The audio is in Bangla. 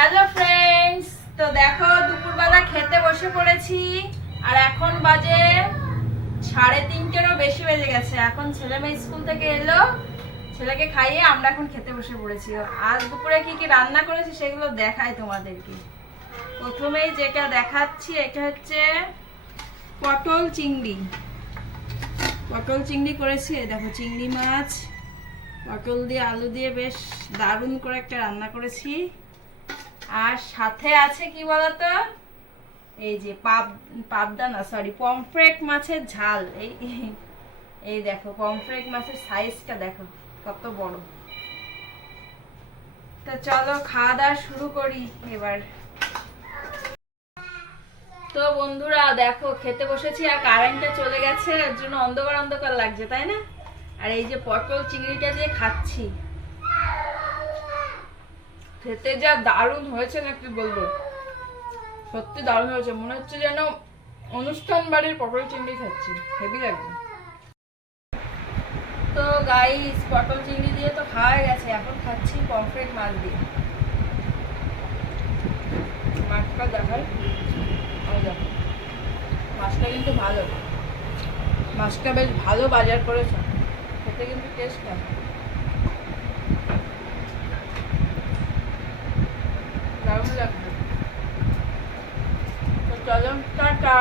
হ্যালো ফ্রেন্ডস তো দেখো, দুপুরবেলা খেতে বসে পড়েছি, আর এখন বাজে সাড়ে তিনটেরও বেশি বেজে গেছে। এখন ছেলে মেয়ে স্কুল থেকে এলো, ছেলেকে খাইয়ে আমরা এখন খেতে বসে পড়েছি। আজ দুপুরে কি কি রান্না করেছি সেগুলো দেখাই তোমাদেরকে। প্রথমেই যেটা দেখাচ্ছি, এটা হচ্ছে পটল চিংড়ি। পটল চিংড়ি করেছি দেখো চিংড়ি মাছ, পটল দিয়ে আলু দিয়ে বেশ দারুণ করে একটা রান্না করেছি। আর সাথে আছে কি বলতো? এই যে পাপ পাবদা না সরি পমফ্রেট মাছের ঝাল। এই এই দেখো পমফ্রেট মাছের সাইজটা দেখো, কত বড়। তো চলো খাওয়া দাওয়া শুরু করি এবার। তো বন্ধুরা, দেখো, খেতে বসেছি আর কারেন্টটা চলে গেছে, এর জন্য অন্ধকার অন্ধকার লাগছে, তাই না? আর এই যে পটল চিংড়িটা দিয়ে খাচ্ছি। খেতে যা দারুণ হয়েছে না কি বলব? সত্যি দারুণ হয়েছে। মনে হচ্ছে যেন অনুষ্ঠান বাড়ির পটল চিংড়ি খাচ্ছি। হেভি লাগছে। তো গাইস পটল চিংড়ি দিয়ে তো খাওয়া গেছে। এখন খাচ্ছি পমফ্রেট মাছ দিয়ে। মাছটা দেখাই। মাছটা কিন্তু ভালো। মাছটা বেশ ভালো বাজার করেছে। খেতে কিন্তু টেস্ট আছে দারুণ লাগবে। তো চলো টাটা।